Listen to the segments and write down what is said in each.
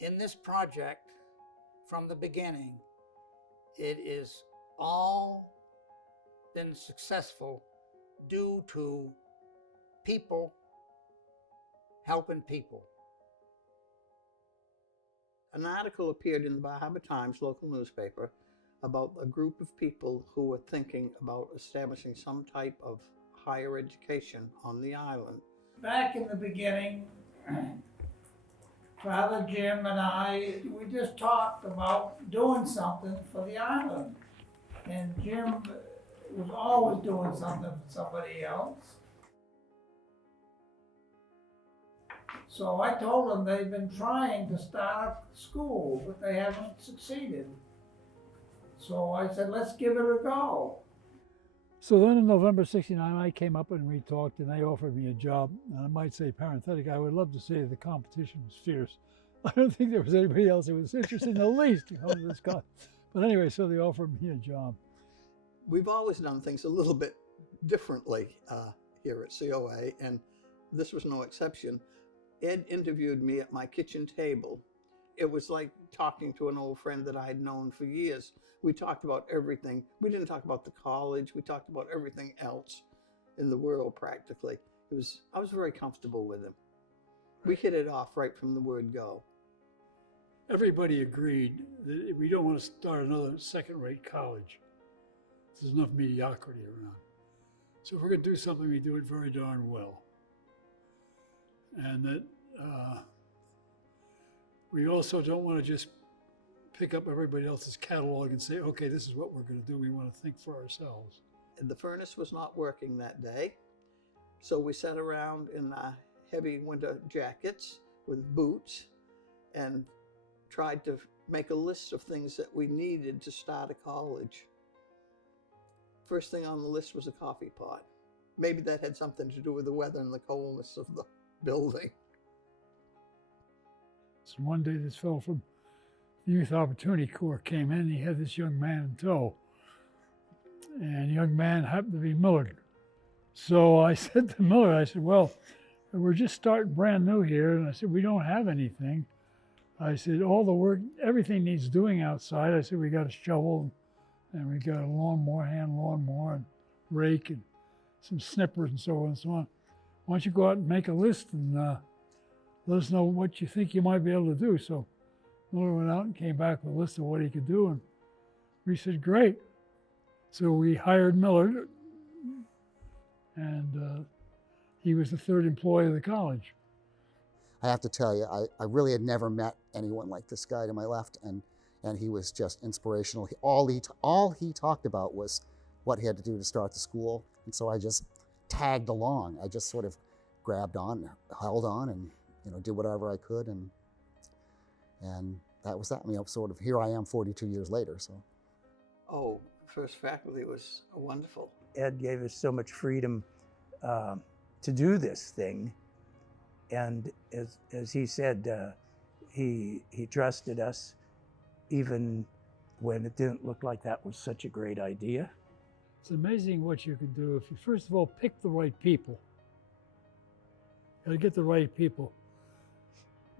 In this project, from the beginning, it is all been successful due to people helping people. An article appeared in the Bar Harbor Times local newspaper about a group of people who were thinking about establishing some type of higher education on the island. Back in the beginning, Father Jim and I, we just talked about doing something for the island. And Jim was always doing something for somebody else. So I told them they've been trying to start a school, but they haven't succeeded. So I said, let's give it a go. So then in November '69, I came up and we talked and they offered me a job. And I might say parenthetic, I would love to say the competition was fierce. I don't think there was anybody else who was interested in the least to come to this guy. But anyway, so they offered me a job. We've always done things a little bit differently here at COA, and this was no exception. Ed interviewed me at my kitchen table. It was like talking to an old friend that I had known for years. We talked about everything. We didn't talk about the college. We talked about everything else in the world practically. I was very comfortable with him. We hit it off right from the word go. Everybody agreed that we don't want to start another second-rate college. There's enough mediocrity around. So if we're going to do something, we do it very darn well. And that we also don't want to just pick up everybody else's catalog and say, okay, this is what we're going to do. We want to think for ourselves. The furnace was not working that day, so we sat around in heavy winter jackets with boots and tried to make a list of things that we needed to start a college. First thing on the list was a coffee pot. Maybe that had something to do with the weather and the coldness of the building. So one day this fellow from the Youth Opportunity Corps came in, he had this young man in tow. And the young man happened to be Millard. So I said to Millard, I said, well, we're just starting brand new here. And I said, we don't have anything. I said, all the work, everything needs doing outside. I said, we got a shovel and we got a lawnmower, hand lawnmower, and rake and some snippers and so on and so on. Why don't you go out and make a list and let us know what you think you might be able to do. So Miller went out and came back with a list of what he could do, and we said, great. So we hired Miller, and he was the third employee of the college. I have to tell you, I really had never met anyone like this guy to my left, and he was just inspirational. All he talked about was what he had to do to start the school, and so I just tagged along. I just sort of grabbed on, held on, and did whatever I could, and that was that. I mean, sort of here I am 42 years later. So. Oh, first faculty was wonderful. Ed gave us so much freedom to do this thing, and as he said, he trusted us even when it didn't look like that was such a great idea. It's amazing what you can do if you first of all pick the right people. You got to get the right people.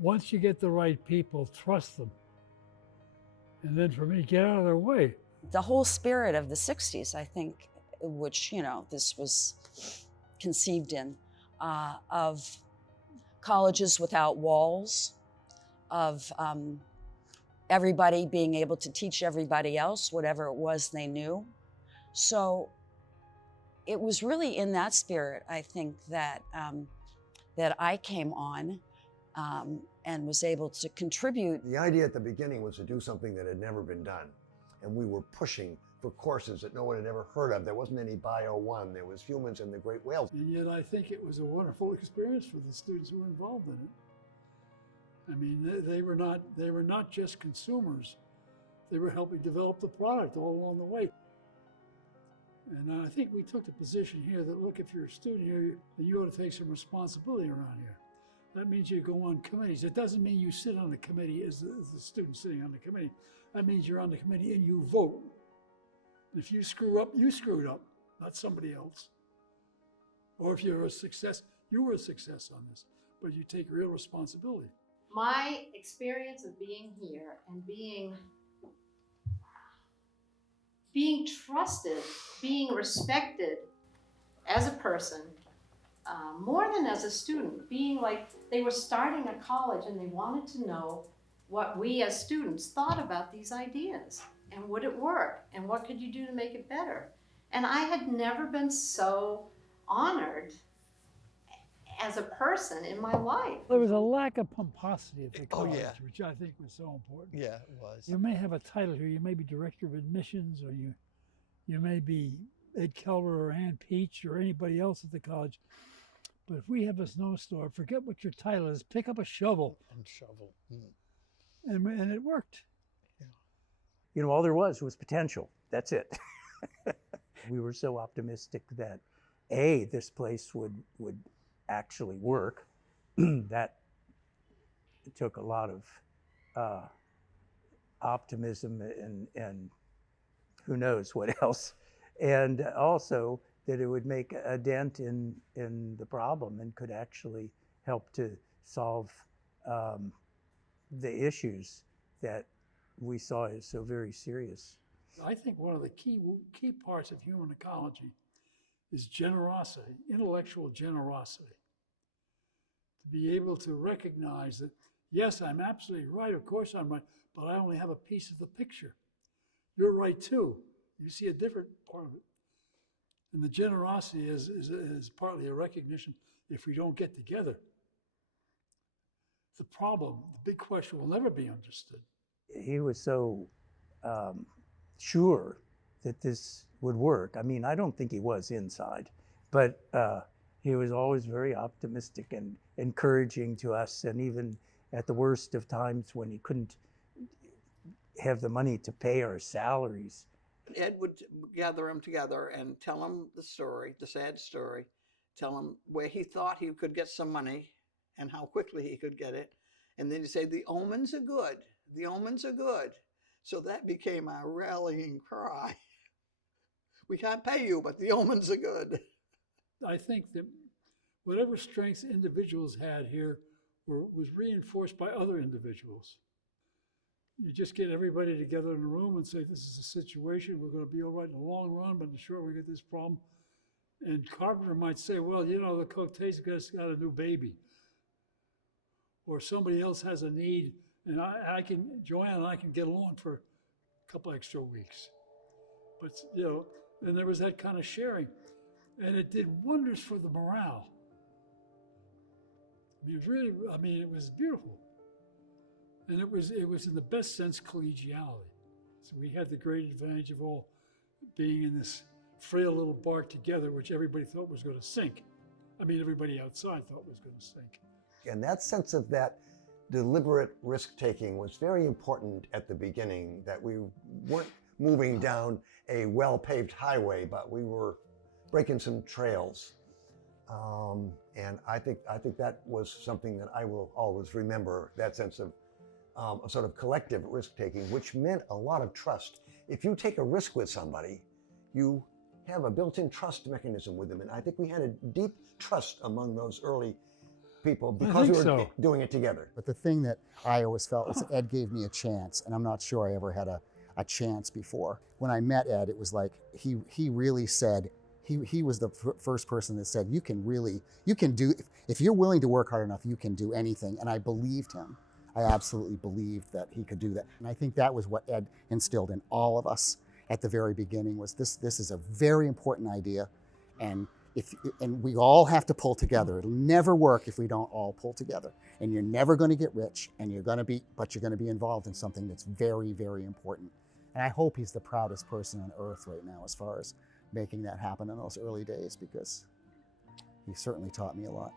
Once you get the right people, trust them. And then for me, get out of their way. The whole spirit of the 60s, I think, which, this was conceived in, of colleges without walls, of everybody being able to teach everybody else whatever it was they knew. So it was really in that spirit, I think, that that I came on and was able to contribute. The idea at the beginning was to do something that had never been done. And we were pushing for courses that no one had ever heard of. There wasn't any Bio 1, there was humans and the great whales. And yet I think it was a wonderful experience for the students who were involved in it. I mean, they were not just consumers. They were helping develop the product all along the way. And I think we took the position here that, look, if you're a student here, then you ought to take some responsibility around here. That means you go on committees. It doesn't mean you sit on the committee as the student sitting on the committee. That means you're on the committee and you vote. If you screw up, you screwed up, not somebody else. Or if you're a success, you were a success on this, but you take real responsibility. my experience of being here and being trusted, being respected as a person, more than as a student, being like they were starting a college and they wanted to know what we as students thought about these ideas and would it work and what could you do to make it better. And I had never been so honored as a person in my life. There was a lack of pomposity at the Oh, college, yeah. which I think was so important. Yeah, it was. You may have a title here. You may be director of admissions, or you may be Ed Keller or Ann Peach or anybody else at the college. But if we have a snowstorm, forget what your title is. Pick up a shovel, And shovel. and it worked. You know, all there was potential. That's it. We were so optimistic that this place would actually work. That it took a lot of optimism and who knows what else, and also that it would make a dent in the problem and could actually help to solve the issues that we saw as so very serious. I think one of the key parts of human ecology is generosity, intellectual generosity. To be able to recognize that, yes, I'm absolutely right, of course I'm right, but I only have a piece of the picture. You're right too. You see a different part of it. And the generosity is partly a recognition if we don't get together, the problem, the big question will never be understood. He was so sure that this would work. I mean, I don't think he was inside, but he was always very optimistic and encouraging to us. And even at the worst of times when he couldn't have the money to pay our salaries, Ed would gather them together and tell them the story, the sad story, tell them where he thought he could get some money and how quickly he could get it. And then he'd say, the omens are good. The omens are good. So that became our rallying cry. We can't pay you, but the omens are good. I think that whatever strengths individuals had here was reinforced by other individuals. You just get everybody together in a room and say, this is a situation, we're going to be all right in the long run, but in the short, we get this problem. And Carpenter might say, well, you know, the Cote's got a new baby. Or somebody else has a need, and Joanne and I can get along for a couple extra weeks. But, you know, and there was that kind of sharing. And it did wonders for the morale. I mean, it was beautiful. And it was in the best sense collegiality. So we had the great advantage of all being in this frail little bark together, which everybody thought was going to sink. I mean, everybody outside thought was going to sink. And that sense of that deliberate risk-taking was very important at the beginning, that we weren't moving down a well-paved highway, but we were breaking some trails. And I think that was something that I will always remember, that sense of a sort of collective risk-taking, which meant a lot of trust. If you take a risk with somebody, you have a built-in trust mechanism with them. And I think we had a deep trust among those early people because we were doing it together. But the thing that I always felt was Ed gave me a chance, and I'm not sure I ever had a chance before. When I met Ed, it was like he really said, he was the first person that said, you can do, if you're willing to work hard enough, you can do anything. And I believed him. I absolutely believed that he could do that. And I think that was what Ed instilled in all of us at the very beginning, was this is a very important idea. And we all have to pull together. It'll never work if we don't all pull together. And you're never going to get rich, and you're going to be involved in something that's very, very important. And I hope he's the proudest person on earth right now as far as making that happen in those early days, because he certainly taught me a lot.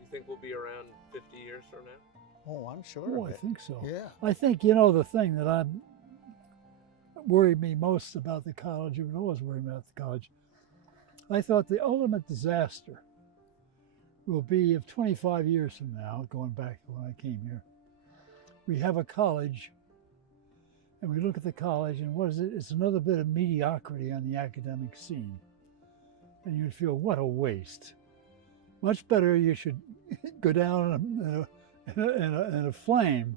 You think we'll be around 50 years from now? Oh, I'm sure. Oh, I think so. Yeah. I think, you know, the thing that worried me most about the college, it would always worry me about the college, I thought the ultimate disaster will be if 25 years from now, going back to when I came here, we have a college and we look at the college and what is it? It's another bit of mediocrity on the academic scene. And you'd feel, what a waste. much better you should go down in a flame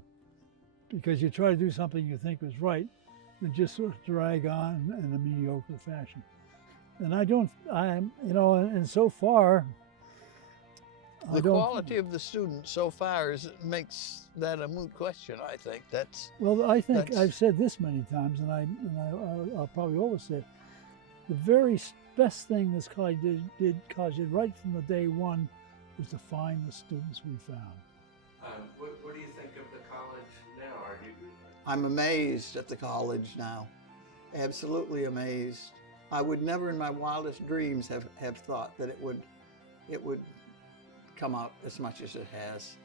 because you try to do something you think was right than just sort of drag on in a mediocre fashion. And and so far, The quality of the students so far makes that a moot question, I think. Well, I think That's- I've said this many times, and I'll probably always say it. The very best thing this college did right from the day one was to find the students we found. What do you think of the college now? I'm amazed at the college now. Absolutely amazed. I would never in my wildest dreams have thought that it would come out as much as it has.